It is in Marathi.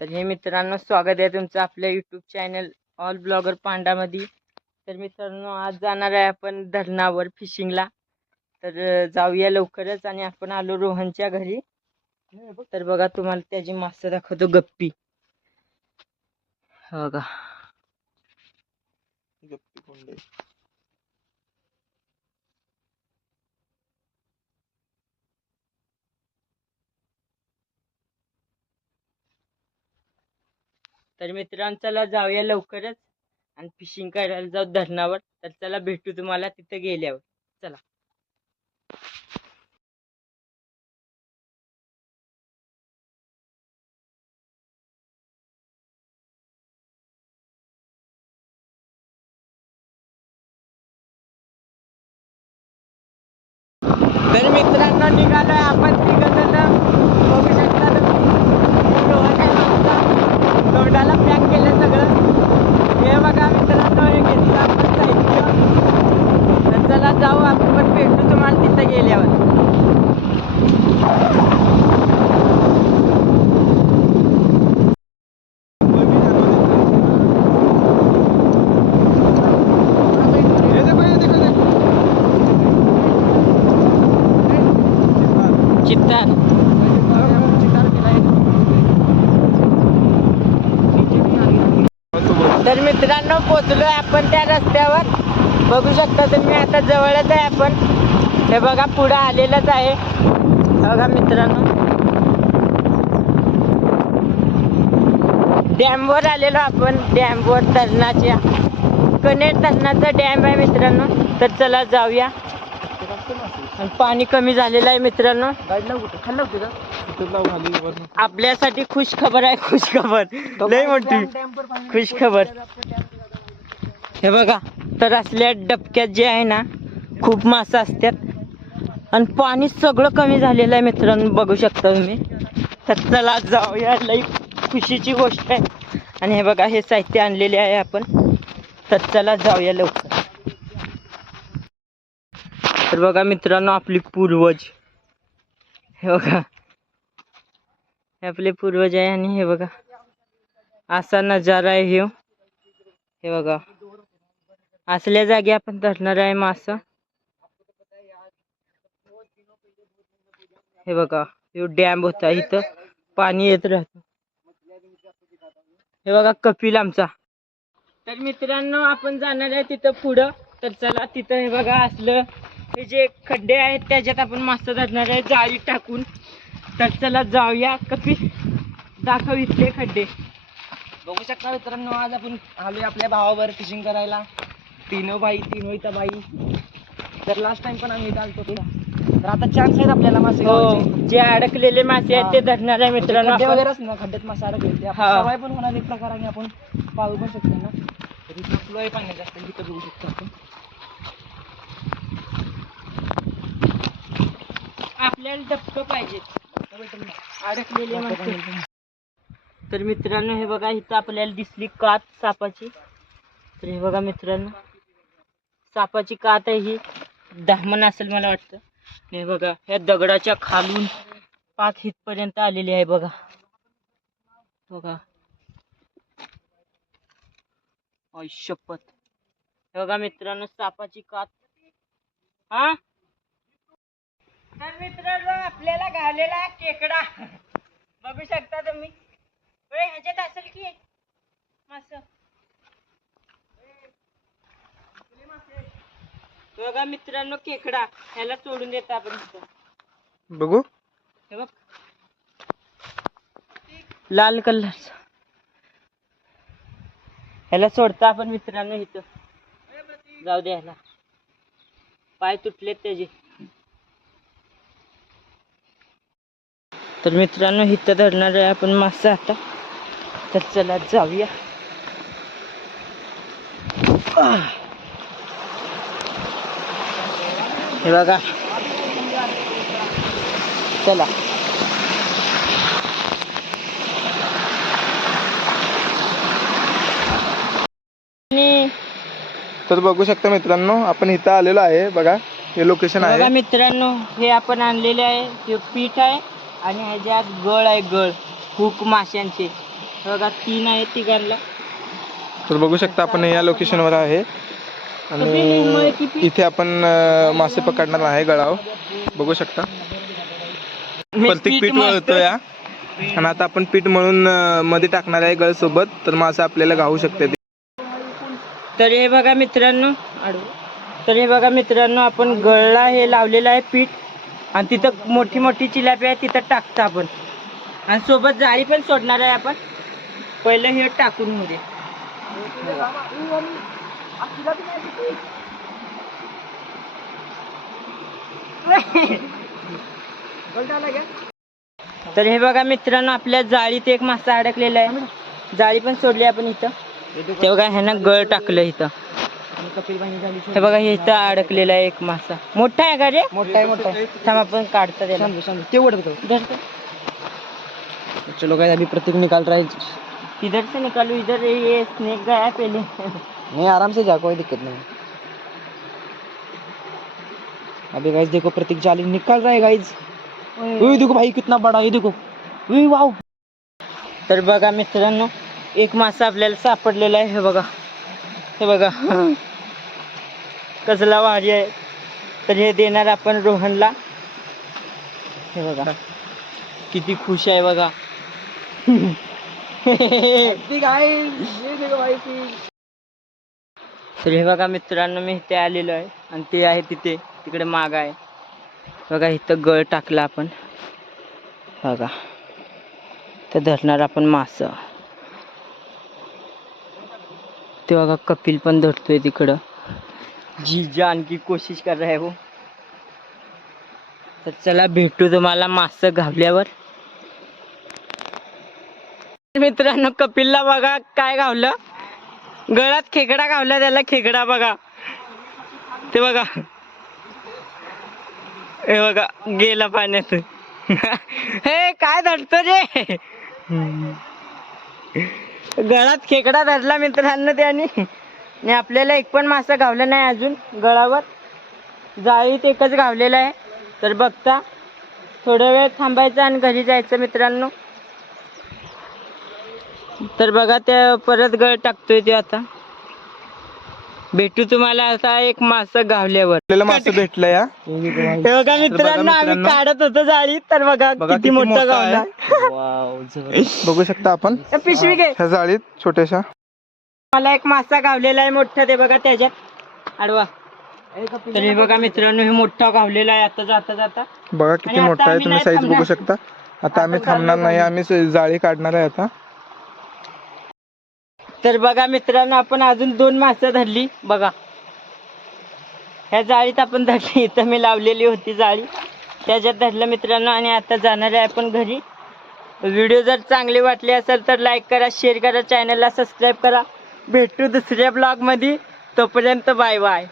तर हे मित्रांनो स्वागत आहे तुमचं आपल्या यूट्यूब चॅनल ऑल ब्लॉगर पांडामध्ये। तर मित्रांनो आज जाणार आहे आपण धरणावर फिशिंगला। तर जाऊया लवकरच आणि आपण आलो रोहनच्या घरी। तर बघा तुम्हाला त्याची मासे दाखवतो गप्पी। बघा गप्पी कोंडे तर मित्रांनो चला जाऊया लवकरच आणि फिशिंग करायला जाऊ धरणावर। तर चला भेटू तुम्हाला तिथे गेल्यावर। चला तर मित्रांनो निघालोय आपण तिघजण। बघू शकता तोंडाला पॅक केलं सगळं। हे बघा मित्रांनो हे घेतलं आपण साहित्य। तर चला जाऊ आपण पण भेटू तुम्हाला तिथं गेल्यावर। चित्तार तर मित्रांनो पोचलोय आपण त्या रस्त्यावर। बघू शकता तुम्ही आता जवळच आहे आपण। हे बघा पुढे आलेलंच आहे बघा मित्रांनो। डॅमवर आलेलो आपण, डॅमवर धरणाच्या कनेर धरणाचा डॅम आहे मित्रांनो। तर चला जाऊया। आणि पाणी कमी झालेलं आहे मित्रांनो। आपल्यासाठी खुश खबर आहे, खुश खबर लय मोठी खुश खबर। हे बघा तर असल्या डबक्यात जे आहे ना खूप मासे असतात आणि पाणी सगळं कमी झालेलं आहे मित्रांनो, बघू शकता तुम्ही। तर चला जाऊया, लई खुशीची गोष्ट आहे। आणि हे बघा हे साहित्य आणलेले आहे आपण। तर चला जाऊया लवकर। तर बघा मित्रांनो आपली पूर्वज, हे बघा हे आपले पूर्वज आहे। आणि हे बघा असा नजारा आहे ह्यो। हे बघा असल्या जागी आपण धरणार आहे मासा। हे बघा ह्यो डॅम होता, इथं पाणी येत राहत। हे बघा कपिल आमचा। तर मित्रांनो आपण जाणार आहे तिथं पुढं। तर चला तिथं हे बघा असलं हे जे खड्डे आहेत त्याच्यात आपण मासे धरणार आहे जाळी टाकून। तर चला जाऊया, कपिल दाखव इथले खड्डे। बघू शकता मित्रांनो आज आपण आलोय आपल्या भावावर फिशिंग करायला। तीनो इथं बाई। तर लास्ट टाइम पण आम्ही आलतो तर आता चान्स आहेत आपल्याला मासे हो जे अडकलेले मासे आहेत ते धरणार आहे मित्रांनो। खड्डे वगैरेच ना, खड्ड्यात मासे अडकले ते सवय पण होणार एक प्रकाराने, आपण पाळू पण शकतो ना। तरी फ्लो आहे पाण्यात जास्त, इथं बघू शकतो आपण। आपल्याला डबकं पाहिजे अडकलेले मासे। तर मित्रांनो हे बघा इथं आपल्याला दिसली कात सापाची। तर हे बघा मित्रांनो सापाची कात आहे ही, दामन असेल मला वाटतं। हे बघा ह्या दगडाच्या खालून पाक इथपर्यंत आलेली आहे बघा। बघा आई शपथ, हे बघा मित्रांनो सापाची कात। हा तर मित्रांनो आपल्याला घालेला खेकडा बघू शकता तुम्ही। ह्याच्यात असेल की मासा। बघा मित्रांनो खेकडा, ह्याला सोडून देतो आपण इथं। बघू हे बघ लाल कलर, ह्याला सोडता आपण मित्रांनो इथं। जाऊ दे ह्याला, पाय तुटलेत त्याचे। तर मित्रांनो इथं धरणार आहे आपण मासा आता। तर चला जाऊया। हे बघा चला तर बघू शकता मित्रांनो आपण इथं आलेलो आहे। बघा हे लोकेशन आहे। बघा मित्रांनो हे आपण आणलेले आहे, हे पीठ आहे आणि ह्याच्यात गळ आहे, गळ हुक माशांचे। बघा 3 आहे तिघांना. तर बघू शकता आपण या लोकेशनवर आहे आणि इथे आपण मासे पकडणार आहे गळावर. बघू शकता प्रत्येक पीठ वळतो या आणि आता आपण पीठ मळून मध्ये टाकणार आहे गळ सोबत, तर मासे आपल्याला गावू शकते. तर हे बघा मित्रांनो, आपण गळला हे लावलेलं आहे पीठ आणि तिथं मोठी मोठी चिलापी आहे तिथं टाकतो आपण आणि सोबत जाळी पण सोडणार आहे आपण. पहिलं हे टाकून मध्ये तर हे बघा मित्रांनो, आपल्या जाळीत एक मासा अडकलेला आहे. जाळी पण सोडली आपण इथं. ते बघा ह्यानं गळ टाकलं इथं. हे बघा हे इथं अडकलेला आहे एक मासा. मोठा आहे का रे? मोठा आहे. थांब आपण काढता त्याला. ते उडत चलो गाइस, अभी प्रतीक निकाल रहा है. किधर से निकालू? इधर ये स्नेक गया पहले. नहीं, आराम से जा, कोई दिक्कत नहीं. अभी गाइस देखो, प्रतीक जाली निकाल रहा है गाइस. ओए देखो भाई कितना बड़ा, ये देखो. ओए वाओ. तर बघा मित्रांनो, एक मासा आपल्याला सापडलेला आहे. हे बघा कसला भारी आहे. तर हे देणार आपण रोहनला. हे बघा किती खुश आहे बघा. तर हे बघा मित्रांनो, मी इथे आलेलो आहे आणि ते आहे तिकडे माग आहे बघा. इथं गळ टाकला आपण बघा. तर धरणार आपण मास. ते बघा कपिल पण धरतोय तिकडं. जी जान की कोशिश कर रहा है वो. तर चला भेटू तुम्हाला मास घावल्यावर. मित्रांनो, कपिलला बघा काय घावलं. गळात खेकडा घावला त्याला. खेकडा बघा, ते बघा, हे बघा गेला पाण्यात. हे काय धरतो रे. गळात खेकडा धरला मित्रांनो त्याने. आणि आपल्याला एक पण मासा घावला नाही अजून गळावर. जाळीत एकच घावलेला आहे. तर बघता थोडा वेळ थांबायचं आणि घरी जायचं मित्रांनो. तर बघा त्या परत गळ टाकतोय ते. आता भेटू तुम्हाला असा एक मासा घावल्यावर. आपल्याला मासा भेटला या. हे बघा मित्रांनो, आम्ही काढत होतो जाळी. तर बघा किती मोठा गावला. बघू शकता आपण पिशवी घे. ह्या जाळीत छोट्याशा मला एक मासा गावलेला आहे मोठा. ते बघा त्याच्यात आडवा. तर हे बघा मित्रांनो, हे मोठा गावलेला आहे आता जाता. बघा किती मोठा आहे. तुम्ही साईज बघू शकता. आता आम्ही थांबणार नाही, आम्ही जाळी काढणार आहे आता. तर बघा मित्रांनो, आपण अजून 2 मासे धरली बघा. ह्या जाळीत आपण धरली. इथं मी लावलेली होती जाळी, त्याच्यात धरलं मित्रांनो. आणि आता जाणार आहे आपण घरी. व्हिडिओ जर चांगले वाटले असेल तर लाईक करा, शेअर करा, चॅनलला सबस्क्राईब करा. भेटू दुसऱ्या ब्लॉग मध्ये. तोपर्यंत बाय बाय.